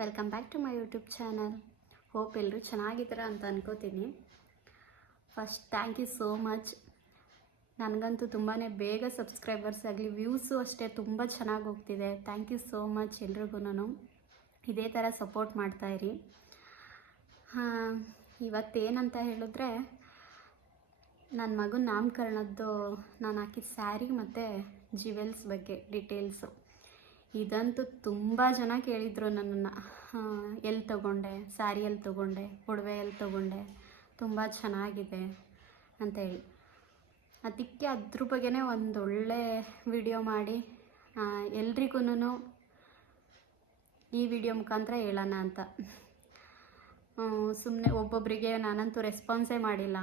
Welcome back to my YouTube channel. Hope ಎಲ್ಲರೂ ಚೆನ್ನಾಗಿದ್ದೀರಾ ಅಂತ ಅನ್ಕೋತೀನಿ. First thank you so much. ನನಗಂತೂ ತುಂಬಾ ಬೇಗ ಸಬ್ಸ್ಕ್ರೈಬರ್ಸ್ ಆಗಲಿ ವ್ಯೂಸು ಅಷ್ಟೇ ತುಂಬ ಚೆನ್ನಾಗಿ ಹೋಗ್ತಿದೆ. ಥ್ಯಾಂಕ್ ಯು ಸೋ ಮಚ್ ಎಲ್ರಿಗೂ. ಇದೇ ಥರ ಸಪೋರ್ಟ್ ಮಾಡ್ತಾಯಿರಿ. ಇವತ್ತೇನಂತ ಹೇಳಿದ್ರೆ, ನನ್ನ ಮಗನ ನಾಮಕರಣದ್ದು ನಾನು ಹಾಕಿದ ಸ್ಯಾರಿ ಮತ್ತು ಜ್ಯುವೆಲ್ಸ್ ಬಗ್ಗೆ ಡೀಟೇಲ್ಸು. ಇದಂತೂ ತುಂಬ ಜನ ಕೇಳಿದರು ನನ್ನನ್ನು, ಎಲ್ಲಿ ತೊಗೊಂಡೆ, ಸ್ಯಾರಿ ಎಲ್ಲಿ ತೊಗೊಂಡೆ, ಒಡವೆ ಎಲ್ಲಿ ತೊಗೊಂಡೆ, ತುಂಬ ಚೆನ್ನಾಗಿದೆ ಅಂತೇಳಿ. ಅದಕ್ಕೆ ಅದ್ರ ಬಗ್ಗೆನೇ ಒಂದು ಒಳ್ಳೆ ವಿಡಿಯೋ ಮಾಡಿ ಎಲ್ರಿಗೂ ಈ ವಿಡಿಯೋ ಮುಖಾಂತರ ಹೇಳೋಣ ಅಂತ. ಸುಮ್ಮನೆ ಒಬ್ಬೊಬ್ಬರಿಗೆ ನಾನಂತೂ ರೆಸ್ಪಾನ್ಸೇ ಮಾಡಿಲ್ಲ.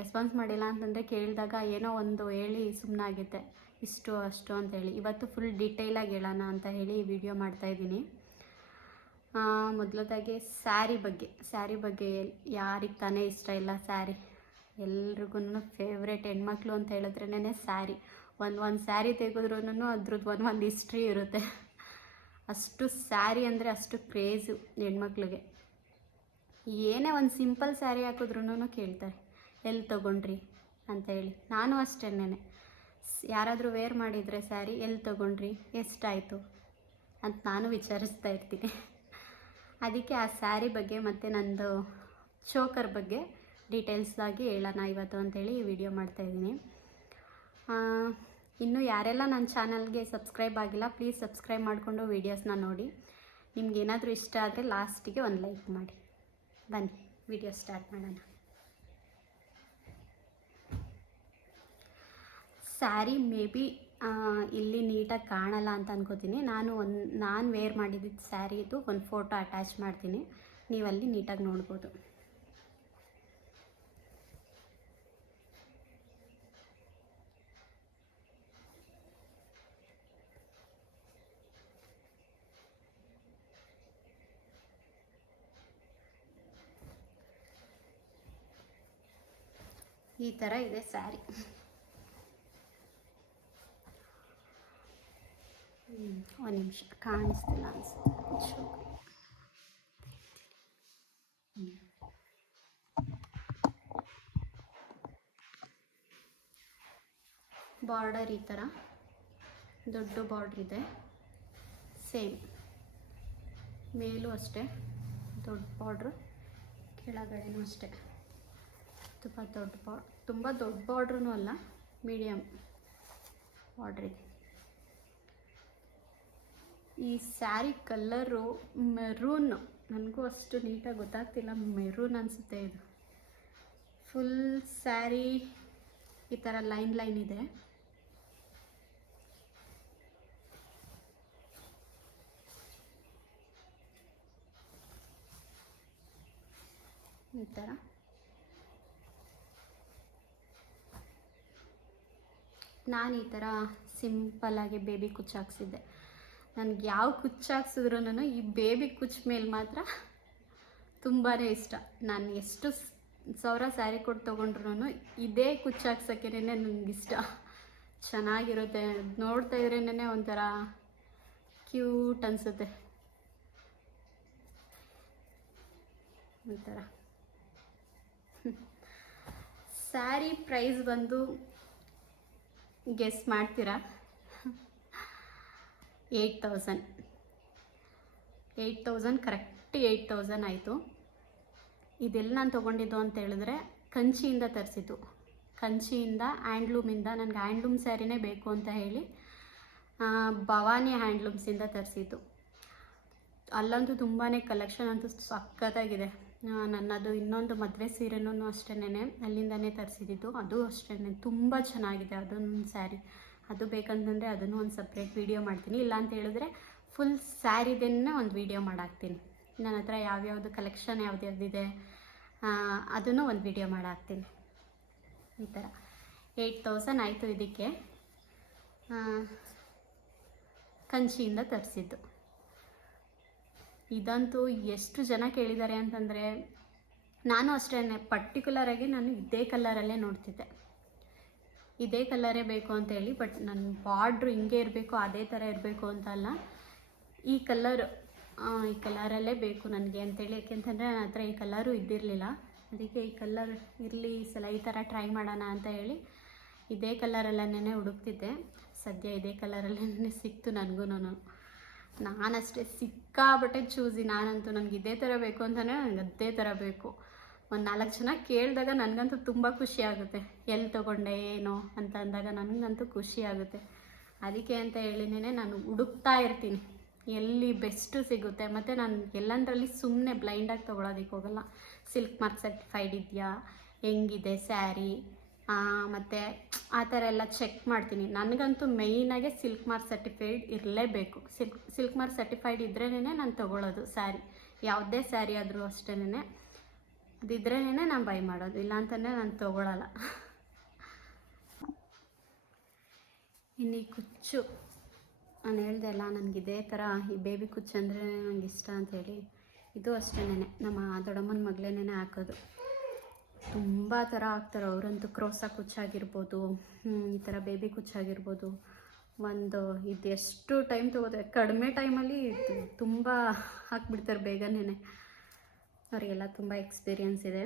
ರೆಸ್ಪಾನ್ಸ್ ಮಾಡಿಲ್ಲ ಅಂತಂದರೆ ಕೇಳಿದಾಗ ಏನೋ ಒಂದು ಹೇಳಿ ಸುಮ್ಮನಾಗಿದ್ದೆ, ಇಷ್ಟು ಅಷ್ಟು ಅಂತೇಳಿ. ಇವತ್ತು ಫುಲ್ ಡೀಟೇಲಾಗಿ ಹೇಳೋಣ ಅಂತ ಹೇಳಿ ಈ ವಿಡಿಯೋ ಮಾಡ್ತಾಯಿದ್ದೀನಿ. ಮೊದಲದಾಗಿ ಸ್ಯಾರಿ ಬಗ್ಗೆ ಯಾರಿಗೆ ತಾನೇ ಇಷ್ಟ ಇಲ್ಲ ಸ್ಯಾರಿ? ಎಲ್ರಿಗೂ ಫೇವ್ರೇಟ್ ಹೆಣ್ಮಕ್ಳು ಅಂತ ಹೇಳಿದ್ರೇ ಸ್ಯಾರಿ. ಒಂದು ಸ್ಯಾರಿ ತೆಗೆದ್ರೂ ಅದ್ರದ್ದು ಒಂದು ಹಿಸ್ಟ್ರಿ ಇರುತ್ತೆ. ಅಷ್ಟು ಸ್ಯಾರಿ ಅಂದರೆ ಅಷ್ಟು ಕ್ರೇಜು ಹೆಣ್ಮಕ್ಳಿಗೆ. ಏನೇ ಒಂದು ಸಿಂಪಲ್ ಸ್ಯಾರಿ ಹಾಕಿದ್ರೂ ಕೇಳ್ತಾರೆ, ಎಲ್ಲಿ ತೊಗೊಂಡ್ರಿ ಅಂತ ಹೇಳಿ. ನಾನು ಅಷ್ಟೇನೆ, ಯಾರಾದರೂ ವೇರ್ ಮಾಡಿದರೆ ಸ್ಯಾರಿ ಎಲ್ಲಿ ತೊಗೊಂಡ್ರಿ, ಎಷ್ಟಾಯಿತು ಅಂತ ನಾನು ವಿಚಾರಿಸ್ತಾ ಇರ್ತೀನಿ. ಅದಕ್ಕೆ ಆ ಸ್ಯಾರಿ ಬಗ್ಗೆ ಮತ್ತು ನಂದು ಚೋಕರ್ ಬಗ್ಗೆ ಡೀಟೇಲ್ಸಾಗಿ ಹೇಳೋಣ ಇವತ್ತು ಅಂಥೇಳಿ ಈ ವಿಡಿಯೋ ಮಾಡ್ತಾಯಿದ್ದೀನಿ. ಇನ್ನು ಯಾರೆಲ್ಲ ನನ್ನ ಚಾನಲ್ಗೆ ಸಬ್ಸ್ಕ್ರೈಬ್ ಆಗಿಲ್ಲ, ಪ್ಲೀಸ್ ಸಬ್ಸ್ಕ್ರೈಬ್ ಮಾಡಿಕೊಂಡು ವೀಡಿಯೋಸ್ನ ನೋಡಿ. ನಿಮ್ಗೇನಾದರೂ ಇಷ್ಟ ಆದರೆ ಲಾಸ್ಟಿಗೆ ಒಂದು ಲೈಕ್ ಮಾಡಿ. ಬನ್ನಿ ವಿಡಿಯೋ ಸ್ಟಾರ್ಟ್ ಮಾಡೋಣ. ಸ್ಯಾರಿ ಮೇ ಬಿ ಇಲ್ಲಿ ನೀಟಾಗಿ ಕಾಣಲ್ಲ ಅಂತ ಅನ್ಕೋತೀನಿ. ನಾನು ವೇರ್ ಮಾಡಿದ್ದು ಸ್ಯಾರಿದು ಒಂದು ಫೋಟೋ ಅಟ್ಯಾಚ್ ಮಾಡ್ತೀನಿ, ನೀವಲ್ಲಿ ನೀಟಾಗಿ ನೋಡ್ಬೋದು. ಈ ಥರ ಇದೆ ಸ್ಯಾರಿ. ಒಂದು ನಿಮಿಷ ಕಾಣಿಸ್ತಿಲ್ಲ ಅನಿಸುತ್ತೆ. ಬಾರ್ಡರ್ ಈ ಥರ ದೊಡ್ಡ ಬಾರ್ಡ್ರ್ ಇದೆ. ಸೇಮ್ ಮೇಲೂ ಅಷ್ಟೇ ದೊಡ್ಡ ಬಾರ್ಡ್ರು, ಕೆಳಗಡೆನೂ ಅಷ್ಟೇ ತುಂಬ ದೊಡ್ಡ ಬಾರ್ಡ್ರೂ ಅಲ್ಲ, ಮೀಡಿಯಮ್ ಬಾರ್ಡ್ರ್ ಇದೆ. ಈ ಸ್ಯಾರಿ ಕಲ್ಲರು ಮೆರೂನ್, ನನಗೂ ಅಷ್ಟು ನೀಟಾಗಿ ಗೊತ್ತಾಗ್ತಿಲ್ಲ, ಮೆರೂನ್ ಅನಿಸುತ್ತೆ ಇದು. ಫುಲ್ ಸ್ಯಾರಿ ಈ ಥರ ಲೈನ್ ಇದೆ. ಈ ಥರ ನಾನು ಈ ಥರ ಸಿಂಪಲ್ಲಾಗಿ ಬೇಬಿ ಕುಚ್ಚು ಹಾಕ್ಸಿದ್ದೆ. ನನಗೆ ಯಾವ ಕುಚ್ಚು ಹಾಕ್ಸಿದ್ರೂ ಈ ಬೇಬಿ ಕುಚ್ಚು ಮೇಲೆ ಮಾತ್ರ ತುಂಬಾ ಇಷ್ಟ. ನಾನು ಎಷ್ಟು ಸಾವಿರ ಸ್ಯಾರಿ ಕೊಟ್ಟು ತೊಗೊಂಡ್ರು ಇದೇ ಕುಚ್ಚು ಹಾಕ್ಸೋಕ್ಕೇ ನನಗಿಷ್ಟ. ಚೆನ್ನಾಗಿರುತ್ತೆ, ನೋಡ್ತಾ ಇದ್ರೇ ಒಂಥರ ಕ್ಯೂಟ್ ಅನಿಸುತ್ತೆ. ಈ ಥರ ಸ್ಯಾರಿ ಪ್ರೈಸ್ ಬಂದು ಗೆಸ್ ಮಾಡ್ತೀರಾ? 8,000 ಕರೆಕ್ಟ್ 8,000 ಆಯಿತು. ಇದೆಲ್ಲ ನಾನು ತೊಗೊಂಡಿದ್ದು ಅಂತ ಹೇಳಿದ್ರೆ ಕಂಚಿಯಿಂದ ತರಿಸಿದ್ದು. ಕಂಚಿಯಿಂದ, ಹ್ಯಾಂಡ್ಲೂಮಿಂದ. ನನಗೆ ಹ್ಯಾಂಡ್ಲೂಮ್ ಸ್ಯಾರಿನೇ ಬೇಕು ಅಂತ ಹೇಳಿ ಭವಾನಿ ಹ್ಯಾಂಡ್ಲೂಮ್ಸಿಂದ ತರಿಸಿದ್ದು. ಅಲ್ಲಂತೂ ತುಂಬಾ ಕಲೆಕ್ಷನ್ ಅಂತೂ ಸಖತ್ತಾಗಿದೆ. ನನ್ನದು ಇನ್ನೊಂದು ಮದುವೆ ಸೀರೆನೂ ಅಷ್ಟೇನೆ ಅಲ್ಲಿಂದನೇ ತರಿಸಿದ್ದು. ಅದು ಅಷ್ಟೇ ತುಂಬ ಚೆನ್ನಾಗಿದೆ ಅದೊಂದು ಸ್ಯಾರಿ. ಅದು ಬೇಕಂತಂದರೆ ಅದನ್ನು ಒಂದು ಸಪ್ರೇಟ್ ವಿಡಿಯೋ ಮಾಡ್ತೀನಿ. ಇಲ್ಲ ಅಂತ ಹೇಳಿದ್ರೆ ಫುಲ್ ಸ್ಯಾರಿದನ್ನೇ ಒಂದು ವಿಡಿಯೋ ಮಾಡಾಕ್ತೀನಿ. ನನ್ನ ಹತ್ರ ಯಾವ್ಯಾವುದು ಕಲೆಕ್ಷನ್ ಯಾವ್ದ್ಯಾವ್ದಿದೆ ಅದನ್ನು ಒಂದು ವಿಡಿಯೋ ಮಾಡಾಕ್ತೀನಿ. ಈ ಥರ 8,000 ಆಯಿತು. ಇದಕ್ಕೆ ಕಂಚಿಯಿಂದ ತರಿಸಿದ್ದು. ಇದಂತೂ ಎಷ್ಟು ಜನ ಕೇಳಿದ್ದಾರೆ ಅಂತಂದರೆ, ನಾನು ಅಷ್ಟೇ ಪರ್ಟಿಕ್ಯುಲರಾಗಿ ನಾನು ಇದೇ ಕಲರಲ್ಲೇ ನೋಡ್ತಿದ್ದೆ, ಇದೇ ಕಲರೇ ಬೇಕು ಅಂತೇಳಿ. ಬಟ್ ನನ್ನ ಬಾರ್ಡ್ರು ಹಿಂಗೆ ಇರಬೇಕು, ಅದೇ ಥರ ಇರಬೇಕು ಅಂತಲ್ಲ. ಈ ಕಲರ್ ಈ ಕಲರಲ್ಲೇ ಬೇಕು ನನಗೆ ಅಂತೇಳಿ, ಯಾಕೆಂತಂದರೆ ನನ್ನ ಹತ್ರ ಈ ಕಲರು ಇದ್ದಿರಲಿಲ್ಲ. ಅದಕ್ಕೆ ಈ ಕಲರ್ ಇರಲಿ ಈ ಸಲ ಈ ಥರ ಟ್ರೈ ಮಾಡೋಣ ಅಂತ ಹೇಳಿ ಇದೇ ಕಲರಲ್ಲೇ ಹುಡುಕ್ತಿದ್ದೆ. ಸದ್ಯ ಇದೇ ಕಲರಲ್ಲೇ ಸಿಕ್ತು ನನಗೂ. ನಾನಷ್ಟೇ ಸಿಕ್ಕಾಬಟ್ಟೆ ಚೂಸಿ. ನಾನಂತೂ ನನಗೆ ಇದೇ ಥರ ಬೇಕು ಅಂತಲೇ ನನಗೆ ಅದೇ ಥರ ಬೇಕು. ಒಂದು 4 ಜನ ಕೇಳಿದಾಗ ನನಗಂತೂ ತುಂಬ ಖುಷಿ ಆಗುತ್ತೆ. ಎಲ್ಲಿ ತೊಗೊಂಡೆ ಏನೋ ಅಂತ ಅಂದಾಗ ನನಗಂತೂ ಖುಷಿ ಆಗುತ್ತೆ. ಅದಕ್ಕೆ ಅಂತ ಹೇಳಿನೇ ನಾನು ಹುಡುಕ್ತಾ ಇರ್ತೀನಿ ಎಲ್ಲಿ ಬೆಸ್ಟು ಸಿಗುತ್ತೆ. ಮತ್ತು ನಾನು ಎಲ್ಲಂದರಲ್ಲಿ ಸುಮ್ಮನೆ ಬ್ಲೈಂಡಾಗಿ ತೊಗೊಳೋದಕ್ಕೆ ಹೋಗಲ್ಲ. ಸಿಲ್ಕ್ ಮಾರ್ಕ್ ಸರ್ಟಿಫೈಡ್ ಇದೆಯಾ, ಹೆಂಗಿದೆ ಸ್ಯಾರಿ, ಮತ್ತು ಆ ಥರ ಎಲ್ಲ ಚೆಕ್ ಮಾಡ್ತೀನಿ. ನನಗಂತೂ ಮೇಯ್ನಾಗೆ ಸಿಲ್ಕ್ ಮಾರ್ಕ್ ಸರ್ಟಿಫೈಡ್ ಇರಲೇಬೇಕು. ಸಿಲ್ಕ್ ಮಾರ್ಕ್ ಸರ್ಟಿಫೈಡ್ ಇದ್ರೇ ನಾನು ತೊಗೊಳ್ಳೋದು ಸ್ಯಾರಿ. ಯಾವುದೇ ಸ್ಯಾರಿ ಆದರೂ ಅಷ್ಟೇ, ಅದಿದ್ರೇ ನಾನು ಬೈ ಮಾಡೋದು, ಇಲ್ಲಾಂತಂದರೆ ನಾನು ತೊಗೊಳ್ಳಲ್ಲ. ಇನ್ನು ಈ ಕುಚ್ಚು ನಾನು ಹೇಳ್ದೆ ಅಲ್ಲ, ನನಗೆ ಇದೇ ಥರ ಈ ಬೇಬಿ ಕುಚ್ಚು ಅಂದರೆ ನನಗೆ ಇಷ್ಟ ಅಂಥೇಳಿ. ಇದು ಅಷ್ಟೇ ನಮ್ಮ ದೊಡ್ಡಮ್ಮನ ಮಗಳೇನೇ ಹಾಕೋದು. ತುಂಬ ಥರ ಹಾಕ್ತಾರೆ ಅವರಂತೂ. ಕ್ರೋಸಾ ಕುಚ್ಚಾಗಿರ್ಬೋದು, ಈ ಥರ ಬೇಬಿ ಕುಚ್ಚಾಗಿರ್ಬೋದು. ಇದು ಎಷ್ಟು ಟೈಮ್ ತೊಗೋತಾರೆ, ಕಡಿಮೆ ಟೈಮಲ್ಲಿ ತುಂಬ ಹಾಕ್ಬಿಡ್ತಾರೆ ಬೇಗನೆ. ಅವರಿಗೆಲ್ಲ ತುಂಬ ಎಕ್ಸ್ಪೀರಿಯನ್ಸ್ ಇದೆ.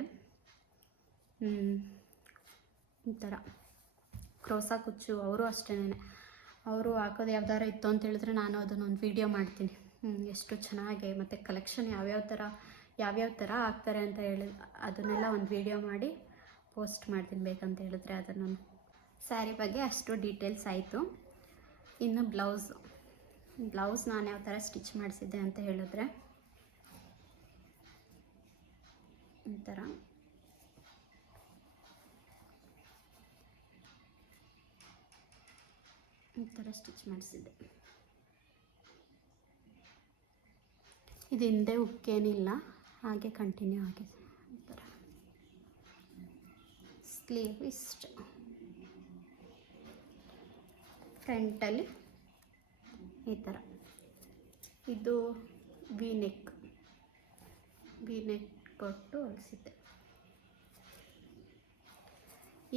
ಈ ಥರ ಕ್ರೋಸಾ ಕುಚ್ಚು ಅವರು ಅಷ್ಟೇ. ಅವರು ಹಾಕೋದು ಯಾವ್ದಾರ ಇತ್ತು ಅಂತ ಹೇಳಿದ್ರೆ ನಾನು ಅದನ್ನೊಂದು ವೀಡಿಯೋ ಮಾಡ್ತೀನಿ. ಎಷ್ಟು ಚೆನ್ನಾಗಿ ಮತ್ತು ಕಲೆಕ್ಷನ್ ಯಾವ್ಯಾವ ಥರ ಹಾಕ್ತಾರೆ ಅಂತ ಹೇಳಿ ಅದನ್ನೆಲ್ಲ ಒಂದು ವೀಡಿಯೋ ಮಾಡಿ ಪೋಸ್ಟ್ ಮಾಡ್ತೀನಿ ಬೇಕಂತ ಹೇಳಿದ್ರೆ. ಅದನ್ನು ಸ್ಯಾರಿ ಬಗ್ಗೆ ಅಷ್ಟು ಡೀಟೇಲ್ಸ್ ಆಯಿತು. ಇನ್ನು ಬ್ಲೌಸ್ ನಾನು ಯಾವ ಥರ ಸ್ಟಿಚ್ ಮಾಡಿಸಿದ್ದೆ ಅಂತ ಹೇಳಿದ್ರೆ, ಈ ಥರ ಸ್ಟಿಚ್ ಮಾಡಿಸಿದ್ದೆ. ಇದು ಹಿಂದೆ ಉಕ್ಕೇನಿಲ್ಲ, ಹಾಗೆ ಕಂಟಿನ್ಯೂ ಆಗಿದೆ. ಈ ಥರ ಸ್ಲೀವ್ ಇಷ್ಟು, ಫ್ರಂಟಲ್ಲಿ ಈ ಥರ. ಇದು ವಿ ನೆಕ್ ಕೊಟ್ಟು ಹೊಲಿಸಿದ್ದೆ.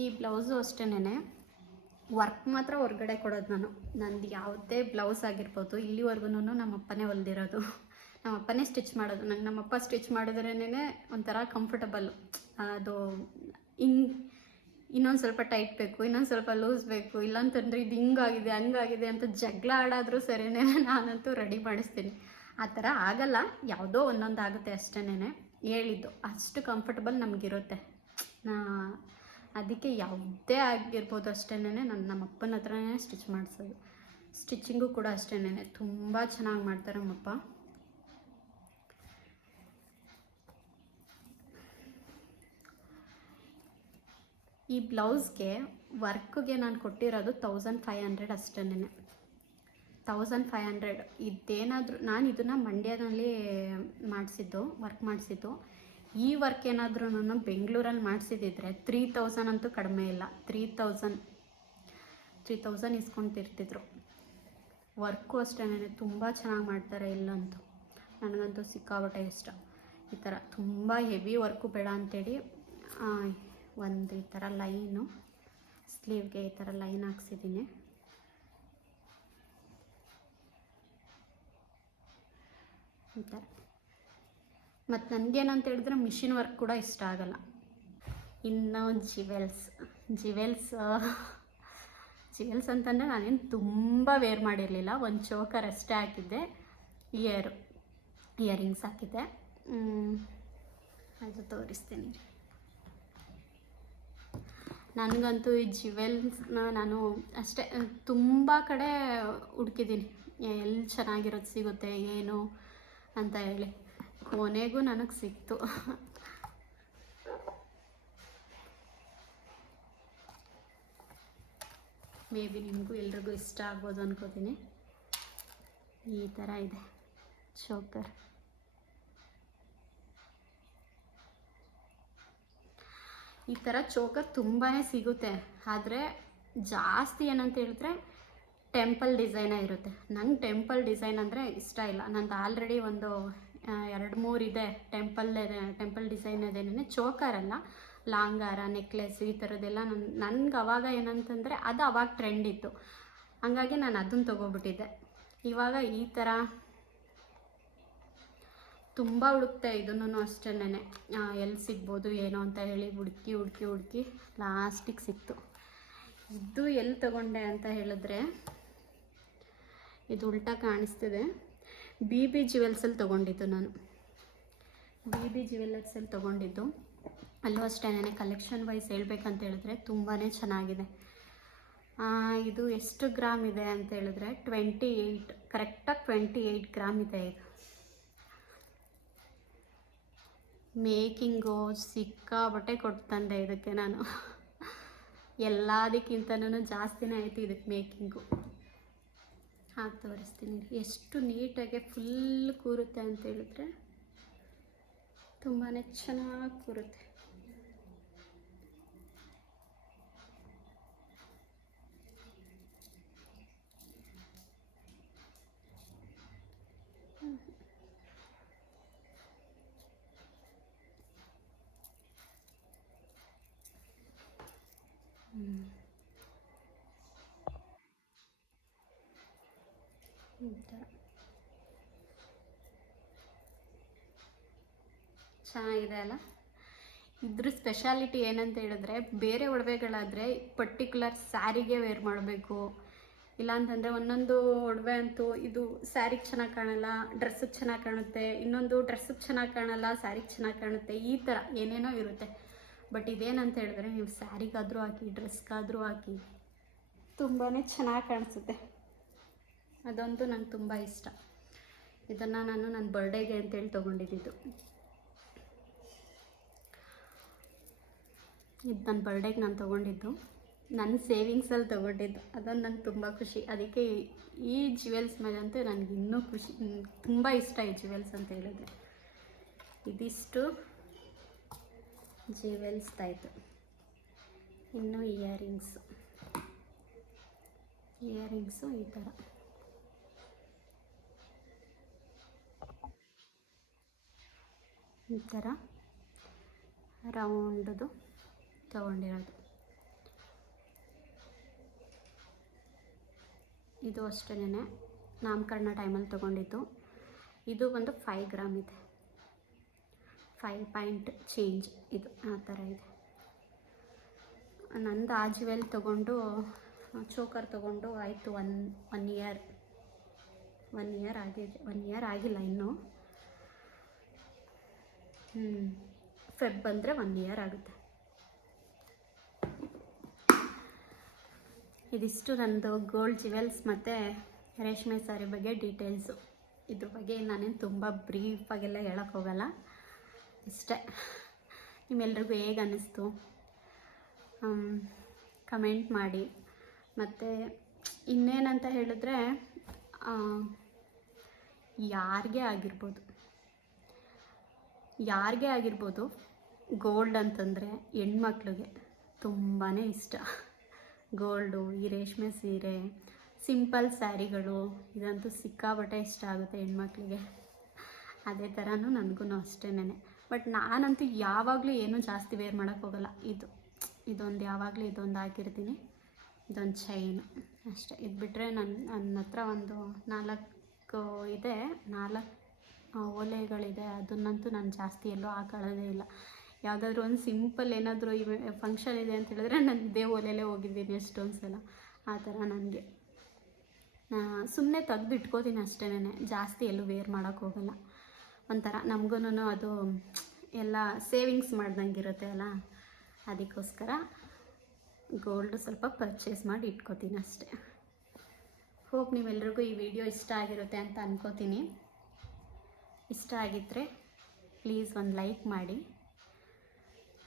ಈ ಬ್ಲೌಸು ಅಷ್ಟೇನೆ. ವರ್ಕ್ ಮಾತ್ರ ಹೊರಗಡೆ ಕೊಡೋದು ನಂದು ಯಾವುದೇ ಬ್ಲೌಸ್ ಆಗಿರ್ಬೋದು ಇಲ್ಲಿವರೆಗೂ ನಮ್ಮಪ್ಪನೇ ಹೊಲ್ದಿರೋದು, ನಮ್ಮಪ್ಪನೇ ಸ್ಟಿಚ್ ಮಾಡೋದು. ನಂಗೆ ನಮ್ಮಪ್ಪ ಸ್ಟಿಚ್ ಮಾಡಿದ್ರೇ ಒಂಥರ ಕಂಫರ್ಟಬಲ್ಲು. ಅದು ಇನ್ನೊಂದು ಸ್ವಲ್ಪ ಟೈಟ್ ಬೇಕು, ಇನ್ನೊಂದು ಸ್ವಲ್ಪ ಲೂಸ್ ಬೇಕು, ಇಲ್ಲಾಂತಂದರೆ ಇದು ಹಿಂಗಾಗಿದೆ ಹಂಗಾಗಿದೆ ಅಂತ ಜಗಳ ಆಡಾದರೂ ಸರಿನೇ ನಾನಂತೂ ರೆಡಿ ಮಾಡಿಸ್ತೀನಿ. ಆ ಥರ ಆಗಲ್ಲ, ಯಾವುದೋ ಒಂದೊಂದು ಆಗುತ್ತೆ ಅಷ್ಟೇನೆ. ಹೇಳಿದ್ದು ಅಷ್ಟು ಕಂಫರ್ಟಬಲ್ ನಮಗಿರುತ್ತೆ. ಅದಕ್ಕೆ ಯಾವುದೇ ಆಗಿರ್ಬೋದು ಅಷ್ಟೇನೆ ನಮ್ಮ ಅಪ್ಪನ ಹತ್ರನೇ ಸ್ಟಿಚ್ ಮಾಡಿಸೋದು. ಸ್ಟಿಚಿಂಗು ಕೂಡ ಅಷ್ಟೇನೆ ತುಂಬ ಚೆನ್ನಾಗಿ ಮಾಡ್ತಾರೆ ನಮ್ಮಪ್ಪ. ಈ ಬ್ಲೌಸ್ಗೆ ವರ್ಕ್ಗೆ ನಾನು ಕೊಟ್ಟಿರೋದು 1500 ಅಷ್ಟೇನೆ. 1500. ಇದೇನಾದರೂ ನಾನು ಇದನ್ನು ಮಂಡ್ಯದಲ್ಲಿ ವರ್ಕ್ ಮಾಡಿಸಿದ್ದು. ಈ ವರ್ಕ್ ಏನಾದರೂ ನಾನು ಬೆಂಗಳೂರಲ್ಲಿ ಮಾಡಿಸಿದ್ದಿದ್ರೆ 3000 ಅಂತೂ ಕಡಿಮೆ ಇಲ್ಲ. 3000 ಇಸ್ಕೊತಿರ್ತಿದ್ರು. ವರ್ಕು ಅಷ್ಟೇ ತುಂಬ ಚೆನ್ನಾಗಿ ಮಾಡ್ತಾರೆ ಇಲ್ಲಂತೂ. ನನಗಂತೂ ಸಿಕ್ಕಾಬಟ್ಟೆ ಇಷ್ಟ. ಈ ಥರ ತುಂಬ ಹೆವಿ ವರ್ಕು ಬೇಡ ಅಂಥೇಳಿ ಒಂದು ಈ ಥರ ಲೈನು ಸ್ಲೀವ್ಗೆ ಈ ಥರ ಲೈನ್ ಹಾಕ್ಸಿದ್ದೀನಿ. ಈ ಥರ. ಮತ್ತು ನನಗೇನಂತ ಹೇಳಿದ್ರೆ ಮಿಷಿನ್ ವರ್ಕ್ ಕೂಡ ಇಷ್ಟ ಆಗಲ್ಲ. ಇನ್ನು ಜಿವೆಲ್ಸ್ ಅಂತಂದರೆ ನಾನೇನು ತುಂಬ ವೇರ್ ಮಾಡಿರಲಿಲ್ಲ. ಒಂದು ಚೋಕರ್ ಅಷ್ಟೇ ಹಾಕಿದ್ದೆ, ಇಯರಿಂಗ್ಸ್ ಹಾಕಿದ್ದೆ. ಅದು ತೋರಿಸ್ತೀನಿ. ನನಗಂತೂ ಈ ಜಿವೆಲ್ಸ್ನ ನಾನು ಅಷ್ಟೇ ತುಂಬ ಕಡೆ ಹುಡುಕಿದ್ದೀನಿ, ಎಲ್ಲಿ ಚೆನ್ನಾಗಿರೋದು ಸಿಗುತ್ತೆ ಏನು ಅಂತ ಹೇಳಿ. ಕೊನೆಗೂ ನನಗೆ ಸಿಕ್ತು. ಮೇ ಬಿ ನಿಮಗೂ ಎಲ್ರಿಗೂ ಇಷ್ಟ ಆಗ್ಬೋದು ಅನ್ಕೋತೀನಿ. ಈ ಥರ ಇದೆ ಚೋಕರ್. ಈ ಥರ ಚೋಕರ್ ತುಂಬಾ ಸಿಗುತ್ತೆ, ಆದರೆ ಜಾಸ್ತಿ ಏನಂತ ಹೇಳಿದ್ರೆ ಟೆಂಪಲ್ ಡಿಸೈನೇ ಇರುತ್ತೆ. ನಂಗೆ ಟೆಂಪಲ್ ಡಿಸೈನ್ ಅಂದರೆ ಇಷ್ಟ ಇಲ್ಲ. ನಂದು ಆಲ್ರೆಡಿ ಒಂದು 2-3 ಇದೆ ಟೆಂಪಲ್ ಡಿಸೈನ್ ಅದೇನೇ. ಚೋಕರಲ್ಲ, ಲಾಂಗಾರ, ನೆಕ್ಲೆಸ್ ಈ ಥರದ್ದೆಲ್ಲ ನನ್ಗೆ ಅವಾಗ ಏನಂತಂದರೆ ಅದು ಅವಾಗ ಟ್ರೆಂಡ್ ಇತ್ತು. ಹಂಗಾಗಿ ನಾನು ಅದನ್ನು ತೊಗೊಬಿಟ್ಟಿದ್ದೆ. ಇವಾಗ ಈ ಥರ ತುಂಬ ಹುಡುಕ್ತೆ ಇದನ್ನು ಅಷ್ಟೇನೆ ಎಲ್ಲಿ ಸಿಗ್ಬೋದು ಏನೋ ಅಂತ ಹೇಳಿ ಹುಡುಕಿ ಲಾಸ್ಟಿಗೆ ಸಿಕ್ತು. ಇದು ಎಲ್ಲಿ ತೊಗೊಂಡೆ ಅಂತ ಹೇಳಿದ್ರೆ, ಇದು ಉಲ್ಟಾ ಕಾಣಿಸ್ತಿದೆ, ಬಿ ಬಿ ಜ್ಯುವೆಲ್ಸಲ್ಲಿ ತೊಗೊಂಡಿದ್ದು ನಾನು. ಬಿ ಬಿ ಜ್ಯುವೆಲ್ಲರ್ಸಲ್ಲಿ ತೊಗೊಂಡಿದ್ದು. ಅಲ್ಲೂ ಅಷ್ಟೇನೆ ಕಲೆಕ್ಷನ್ ವೈಸ್ ಹೇಳ್ಬೇಕಂತ ಹೇಳಿದ್ರೆ ತುಂಬಾ ಚೆನ್ನಾಗಿದೆ. ಇದು ಎಷ್ಟು ಗ್ರಾಮ್ ಇದೆ ಅಂತ ಹೇಳಿದ್ರೆ 28, ಕರೆಕ್ಟಾಗಿ 28 ಗ್ರಾಮ್ ಇದೆ. ಇದು ಮೇಕಿಂಗು ಸಿಕ್ಕಾಬಟ್ಟೆ ಕೊಡ್ತಂದೆ ಇದಕ್ಕೆ ನಾನು. ಎಲ್ಲದಕ್ಕಿಂತನೂ ಜಾಸ್ತಿನೇ ಆಯಿತು ಇದಕ್ಕೆ ಮೇಕಿಂಗು. ಹಾಕಿ ತೋರಿಸ್ತೀನಿ ಎಷ್ಟು ನೀಟಾಗಿ ಫುಲ್ ಕೂರುತ್ತೆ ಅಂತ ಹೇಳಿದ್ರೆ ತುಂಬಾ ಚೆನ್ನಾಗಿ ಕೂರುತ್ತೆ. ಈ ಥರ ಚೆನ್ನಾಗಿದೆ ಅಲ್ಲ. ಇದ್ರ ಸ್ಪೆಷಾಲಿಟಿ ಏನಂತ ಹೇಳಿದ್ರೆ, ಬೇರೆ ಒಡವೆಗಳಾದರೆ ಪರ್ಟಿಕ್ಯುಲರ್ ಸ್ಯಾರಿಗೆ ವೇರ್ ಮಾಡಬೇಕು, ಇಲ್ಲಾಂತಂದರೆ ಒಂದೊಂದು ಒಡವೆ ಅಂತೂ ಇದು ಸ್ಯಾರಿಗೆ ಚೆನ್ನಾಗಿ ಕಾಣಲ್ಲ, ಡ್ರೆಸ್ಸಿಗೆ ಚೆನ್ನಾಗಿ ಕಾಣುತ್ತೆ, ಇನ್ನೊಂದು ಡ್ರೆಸ್ಸಿಗೆ ಚೆನ್ನಾಗಿ ಕಾಣಲ್ಲ, ಸ್ಯಾರಿಗೆ ಚೆನ್ನಾಗಿ ಕಾಣುತ್ತೆ, ಈ ಥರ ಏನೇನೋ ಇರುತ್ತೆ. ಬಟ್ ಇದೇನಂತ ಹೇಳಿದ್ರೆ ನೀವು ಸ್ಯಾರಿಗಾದರೂ ಹಾಕಿ ಡ್ರೆಸ್ಗಾದರೂ ಹಾಕಿ ತುಂಬಾ ಚೆನ್ನಾಗಿ ಕಾಣಿಸುತ್ತೆ. ಅದಂತೂ ನಂಗೆ ತುಂಬ ಇಷ್ಟ. ಇದನ್ನು ನಾನು ನನ್ನ ಬರ್ಡೇಗೆ ಅಂತೇಳಿ ತೊಗೊಂಡಿದ್ದು. ಇದು ನನ್ನ ಬರ್ಡೇಗೆ ನಾನು ತೊಗೊಂಡಿದ್ದು, ನನ್ನ ಸೇವಿಂಗ್ಸಲ್ಲಿ ತೊಗೊಂಡಿದ್ದು. ಅದೊಂದು ನಂಗೆ ತುಂಬ ಖುಷಿ. ಅದಕ್ಕೆ ಈ ಜ್ಯುವೆಲ್ಸ್ ಮೇಲಂತೂ ನನಗೆ ಇನ್ನೂ ಖುಷಿ, ತುಂಬ ಇಷ್ಟ ಈ ಜ್ಯುವೆಲ್ಸ್ ಅಂತ ಹೇಳಿದ್ರೆ. ಇದಿಷ್ಟು ಜ್ಯುವೆಲ್ಸ್ ಆಯಿತು. ಇನ್ನು ಇಯರಿಂಗ್ಸು ಈ ಥರ ರೌಂಡದು ತಗೊಂಡಿರೋದು. ಇದು ಅಷ್ಟೇನೆ ನಾಮಕರಣ ಟೈಮಲ್ಲಿ ತೊಗೊಂಡಿದ್ದು. ಇದು ಒಂದು 5 ಗ್ರಾಮ್ ಇದೆ, 5 ಪಾಯಿಂಟ್ ಚೇಂಜ್ ಇದು ಆ ಥರ ಇದೆ. ನಂದು ಆ ಜ್ಯುವೆಲ್ ತೊಗೊಂಡು ಚೋಕರ್ ತೊಗೊಂಡು ಆಯಿತು ಒನ್ ಇಯರ್ ಆಗಿದೆ. 1 ಇಯರ್ ಆಗಿಲ್ಲ ಇನ್ನೂ. ಫೆಬ್ ಬಂದರೆ 1 ಇಯರ್ ಆಗುತ್ತೆ. ಇದಿಷ್ಟು ನನ್ನದು ಗೋಲ್ಡ್ ಜ್ಯುವೆಲ್ಸ್ ಮತ್ತು ರೇಷ್ಮೆ ಸ್ಯಾರಿ ಬಗ್ಗೆ ಡೀಟೇಲ್ಸು. ಇದ್ರ ಬಗ್ಗೆ ನಾನೇನು ತುಂಬ ಬ್ರೀಫಾಗೆಲ್ಲ ಹೇಳೋಕ್ಕೋಗಲ್ಲ, ಇಷ್ಟೇ. ನಿಮ್ಮೆಲ್ರಿಗೂ ಹೇಗೆ ಅನ್ನಿಸ್ತು ಕಮೆಂಟ್ ಮಾಡಿ. ಮತ್ತು ಇನ್ನೇನಂತ ಹೇಳಿದ್ರೆ, ಯಾರಿಗೇ ಆಗಿರ್ಬೋದು ಗೋಲ್ಡ್ ಅಂತಂದರೆ ಹೆಣ್ಮಕ್ಳಿಗೆ ತುಂಬಾ ಇಷ್ಟ. ಗೋಲ್ಡು, ಈ ರೇಷ್ಮೆ ಸೀರೆ, ಸಿಂಪಲ್ ಸ್ಯಾರಿಗಳು, ಇದಂತೂ ಸಿಕ್ಕಾಬಟ್ಟೆ ಇಷ್ಟ ಆಗುತ್ತೆ ಹೆಣ್ಮಕ್ಳಿಗೆ. ಅದೇ ಥರನೂ ನನಗೂ ಅಷ್ಟೇನೆ. ಬಟ್ ನಾನಂತೂ ಯಾವಾಗಲೂ ಏನೂ ಜಾಸ್ತಿ ವೇರ್ ಮಾಡೋಕ್ಕೋಗಲ್ಲ. ಇದೊಂದು ಯಾವಾಗಲೂ ಇದೊಂದು ಹಾಕಿರ್ತೀನಿ, ಇದೊಂದು ಚೈನು ಅಷ್ಟೇ. ಇದು ಬಿಟ್ಟರೆ ನನ್ನ ಹತ್ರ ಒಂದು 4 ಇದೆ, 4 ಓಲೆಗಳಿದೆ. ಅದನ್ನಂತೂ ನಾನು ಜಾಸ್ತಿ ಎಲ್ಲೂ ಹಾಕೊಳ್ಳೋದೇ ಇಲ್ಲ. ಯಾವುದಾದ್ರೂ ಒಂದು ಸಿಂಪಲ್ ಏನಾದರೂ ಫಂಕ್ಷನ್ ಇದೆ ಅಂತ ಹೇಳಿದ್ರೆ ನಾನು ಇದೇ ಓಲೆಯಲ್ಲೇ ಹೋಗಿದ್ದೀನಿ ಎಷ್ಟೊಂದು ಸಲ. ಆ ಥರ ನನಗೆ ಸುಮ್ಮನೆ ತೆಗ್ದು ಇಟ್ಕೋತೀನಿ ಅಷ್ಟೇನೆ, ಜಾಸ್ತಿ ಎಲ್ಲೂ ವೇರ್ ಮಾಡೋಕ್ಕೋಗಲ್ಲ. ಒಂಥರ ನಮಗೂ ಅದು ಎಲ್ಲ ಸೇವಿಂಗ್ಸ್ ಮಾಡ್ದಂಗೆ ಇರುತ್ತೆ ಅಲ್ಲ, ಅದಕ್ಕೋಸ್ಕರ ಗೋಲ್ಡ್ ಸ್ವಲ್ಪ ಪರ್ಚೇಸ್ ಮಾಡಿ ಇಟ್ಕೋತೀನಿ ಅಷ್ಟೇ. ಹೋಪ್ ನೀವೆಲ್ರಿಗೂ ಈ ವಿಡಿಯೋ ಇಷ್ಟ ಆಗಿರುತ್ತೆ ಅಂತ ಅನ್ಕೋತೀನಿ. ಇಷ್ಟ ಆಗಿದ್ದರೆ ಪ್ಲೀಸ್ ಒಂದು ಲೈಕ್ ಮಾಡಿ,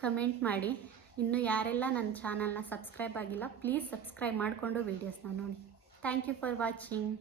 ಕಮೆಂಟ್ ಮಾಡಿ. ಇನ್ನೂ ಯಾರೆಲ್ಲ ನನ್ನ ಚಾನಲ್ನ ಸಬ್ಸ್ಕ್ರೈಬ್ ಆಗಿಲ್ಲ ಪ್ಲೀಸ್ ಸಬ್ಸ್ಕ್ರೈಬ್ ಮಾಡಿಕೊಂಡು ವೀಡಿಯೋಸ್ನ ನೋಡಿ. Thank you for watching.